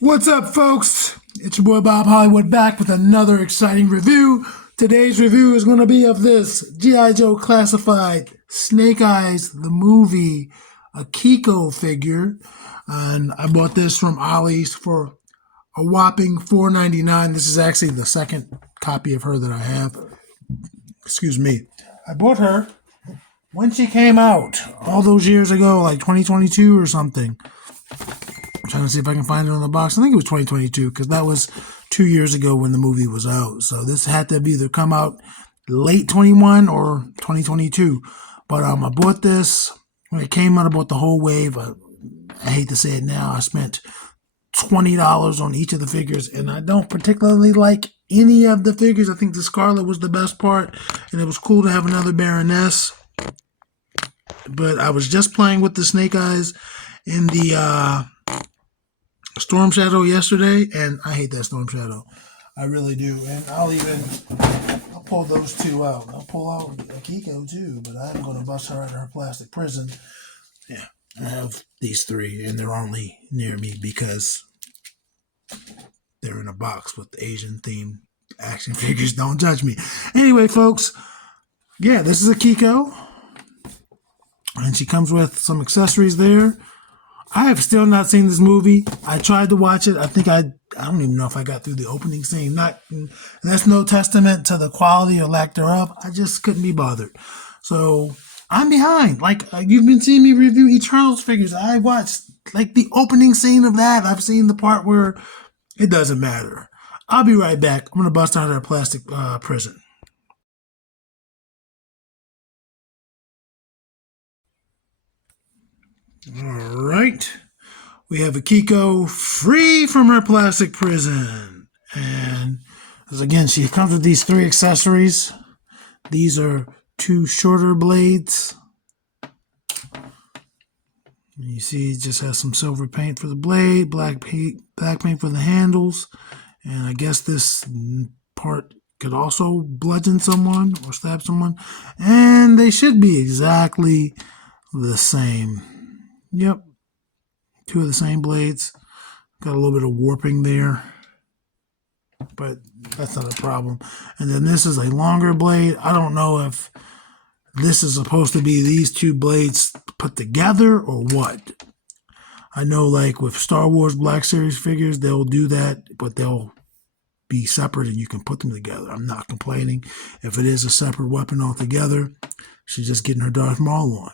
What's up, folks? It's your boy Bob Hollywood back with another exciting review. Today's review is going to be of this G.I. Joe Classified Snake Eyes, the movie, Akiko figure. And I bought this from Ollie's for a whopping $4.99. This is actually the second copy of her that I have. Excuse me. I bought her when she came out all those years ago, like 2022 or something. I'm trying to see if I can find it on the box. I think it was 2022 because that was 2 years ago when the movie was out. So this had to have either come out late 21 or 2022. But I bought this when it came out. I bought the whole wave. I hate to say it now. I spent $20 on each of the figures, and I don't particularly like any of the figures. I think the Scarlet was the best part, and it was cool to have another Baroness. But I was just playing with the Snake Eyes in the Storm Shadow yesterday, and I hate that Storm Shadow. I really do. And I'll pull those two out. I'll pull out Akiko too, but I'm going to bust her out of her plastic prison. Yeah, I have these three, and they're only near me because they're in a box with Asian themed action figures. Don't judge me. Anyway, folks, yeah, this is Akiko, and she comes with some accessories there. I have still not seen this movie. I tried to watch it. I don't even know if I got through the opening scene. That's no testament to the quality or lack thereof. I just couldn't be bothered. So I'm behind. Like you've been seeing me review Eternals figures. I watched like the opening scene of that. I've seen the part where it doesn't matter. I'll be right back. I'm gonna bust out of that plastic prison. All right. We have Akiko free from her plastic prison. And as again, she comes with these three accessories. These are two shorter blades. And you see it just has some silver paint for the blade, black paint for the handles. And I guess this part could also bludgeon someone or stab someone. And they should be exactly the same. Yep. Two of the same blades. Got a little bit of warping there, but that's not a problem. And then this is a longer blade. I don't know if this is supposed to be these two blades put together or what. I know like with Star Wars Black Series figures, they'll do that, but they'll be separate and you can put them together. I'm not complaining. If it is a separate weapon altogether, she's just getting her Darth Maul on.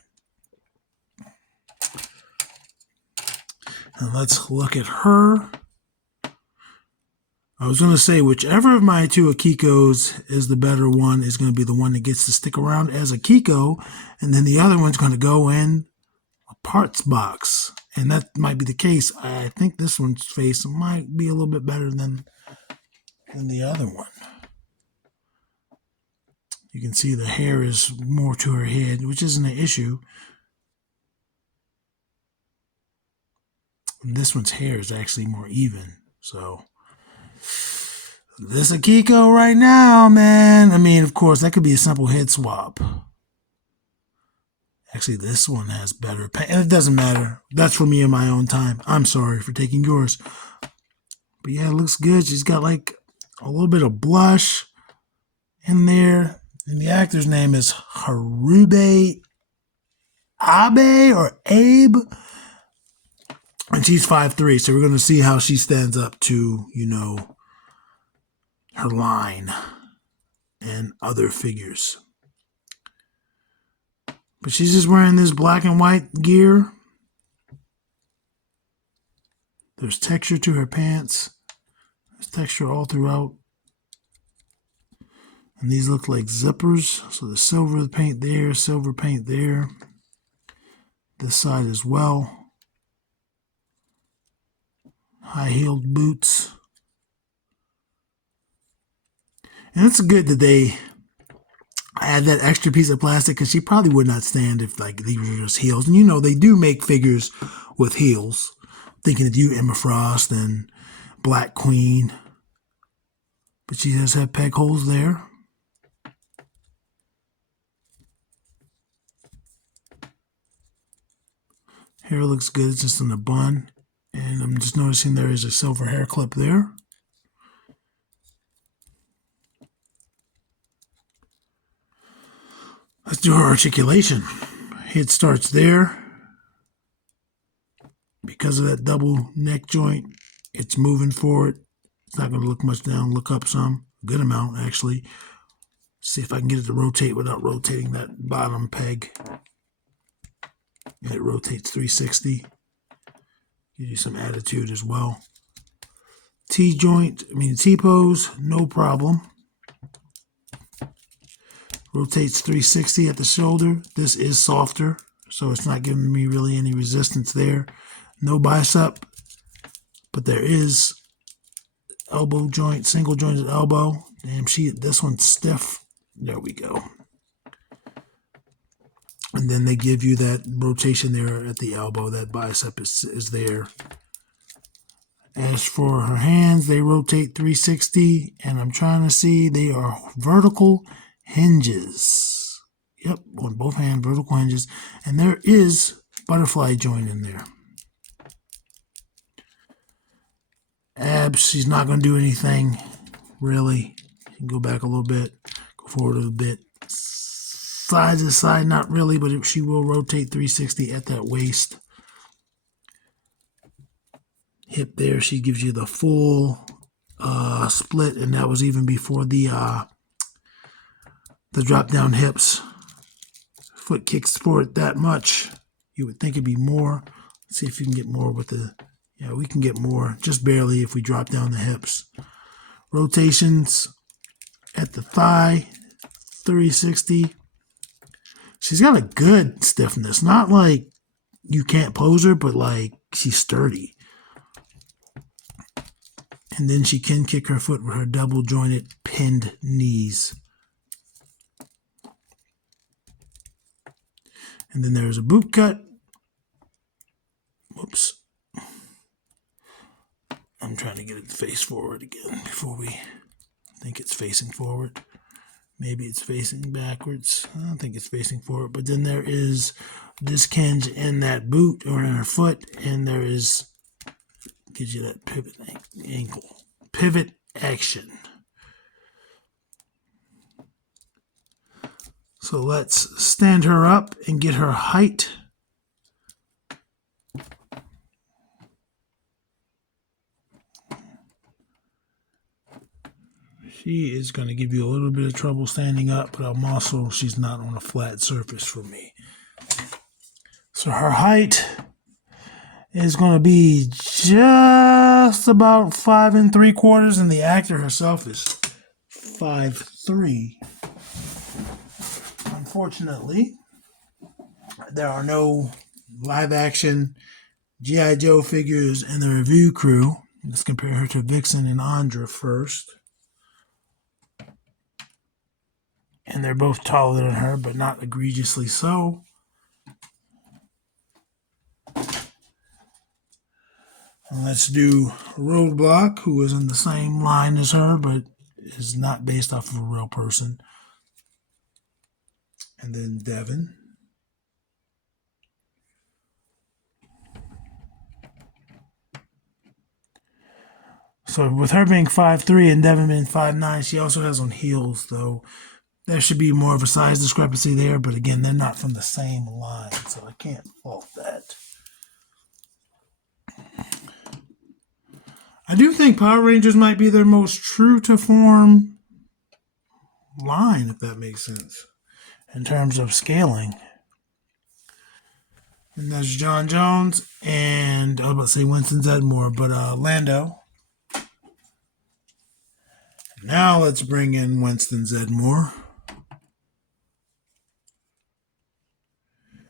And let's look at her. I was going to say, whichever of my two Akikos is the better one is going to be the one that gets to stick around as Akiko, and then the other one's going to go in a parts box. And that might be the case. I think this one's face might be a little bit better than the other one. You can see the hair is more to her head, which isn't an issue. And this one's hair is actually more even, so this Akiko right now, man. I mean, of course, that could be a simple head swap. Actually, this one has better paint. And it doesn't matter. That's for me in my own time. I'm sorry for taking yours. But yeah, it looks good. She's got like a little bit of blush in there. And the actor's name is Harube Abe or Abe. And she's 5'3", so we're going to see how she stands up to, her line and other figures. But she's just wearing this black and white gear. There's texture to her pants. There's texture all throughout. And these look like zippers. So the silver paint there, silver paint there. This side as well. High-heeled boots. And it's good that they add that extra piece of plastic because she probably would not stand if like these were just heels. And they do make figures with heels. Thinking of you, Emma Frost and Black Queen. But she does have peg holes there. Hair looks good, it's just in a bun. And And I'm just noticing there is a silver hair clip there. Let's do her articulation. It starts there. Because of that double neck joint, it's moving forward. It's not going to look much down. Look up some. A good amount, actually. See if I can get it to rotate without rotating that bottom peg. And it rotates 360. Gives you some attitude as well. T-pose, no problem. Rotates 360 at the shoulder. This is softer, so it's not giving me really any resistance there. No bicep, but there is elbow joint, single jointed elbow. Damn, this one's stiff. There we go. And then they give you that rotation there at the elbow. That bicep is there. As for her hands, they rotate 360, and I'm trying to see, they are vertical hinges. Yep, on both hands, vertical hinges. And there is butterfly joint in there. Abs, she's not going to do anything, really. You can go back a little bit, go forward a little bit. Side to side, not really, but she will rotate 360 at that waist. Hip there, she gives you the full split, and that was even before the drop-down hips. Foot kicks forward that much. You would think it'd be more. Let's see if you can get more with the... Yeah, we can get more, just barely if we drop down the hips. Rotations at the thigh, 360. She's got a good stiffness. Not like you can't pose her, but like she's sturdy. And then she can kick her foot with her double jointed pinned knees. And then there's a boot cut. Whoops. I'm trying to get it face forward again before we think it's facing forward. Maybe it's facing backwards. I don't think it's facing forward. But then there is disc hinge in that boot or in her foot. And there is, gives you that pivot ankle. Pivot action. So let's stand her up and get her height. She is going to give you a little bit of trouble standing up, but she's not on a flat surface for me. So her height is going to be just about 5 3/4, and the actor herself is 5'3". Unfortunately, there are no live action G.I. Joe figures in the review crew. Let's compare her to Vixen and Andra first. And they're both taller than her, but not egregiously so. And let's do Roadblock, who is in the same line as her, but is not based off of a real person. And then Devin. So with her being 5'3" and Devin being 5'9", she also has on heels, though. There should be more of a size discrepancy there, but again, they're not from the same line, so I can't fault that. I do think Power Rangers might be their most true-to-form line, if that makes sense, in terms of scaling. And that's John Jones and, I was about to say Winston Zedmore, but Lando. Now let's bring in Winston Zedmore.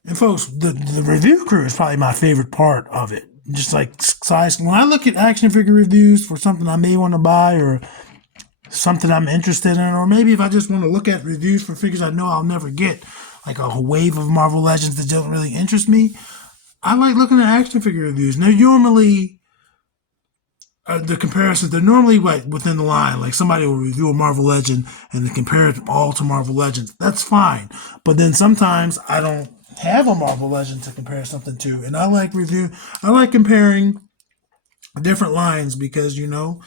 And folks, the review crew is probably my favorite part of it. Just like size. When I look at action figure reviews for something I may want to buy or something I'm interested in, or maybe if I just want to look at reviews for figures I know I'll never get, like a wave of Marvel Legends that don't really interest me, I like looking at action figure reviews. Now, normally, the comparisons, they're normally within the line. Like somebody will review a Marvel Legend and they compare it all to Marvel Legends. That's fine. But then sometimes I don't have a Marvel Legend to compare something to. And I like comparing different lines because, you know,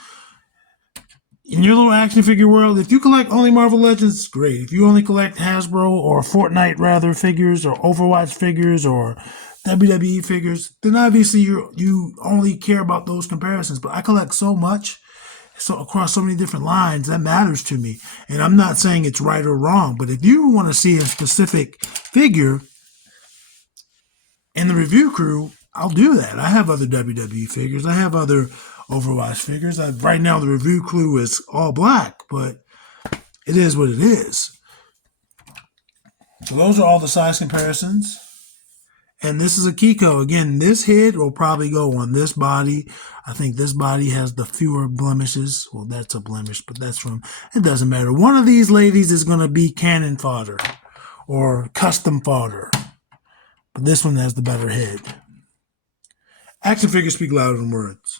in your little action figure world, if you collect only Marvel Legends, great. If you only collect Hasbro or Fortnite rather figures or Overwatch figures or WWE figures, then obviously you only care about those comparisons. But I collect so much, so across so many different lines, that matters to me. And I'm not saying it's right or wrong, but if you want to see a specific figure in the review crew, I'll do that. I have other WWE figures. I have other Overwatch figures. Right now, the review crew is all black, but it is what it is. So those are all the size comparisons. And this is Akiko. Again, this head will probably go on this body. I think this body has the fewer blemishes. Well, that's a blemish, but that's from, it doesn't matter. One of these ladies is going to be cannon fodder or custom fodder. But this one has the better head. Action figures speak louder than words.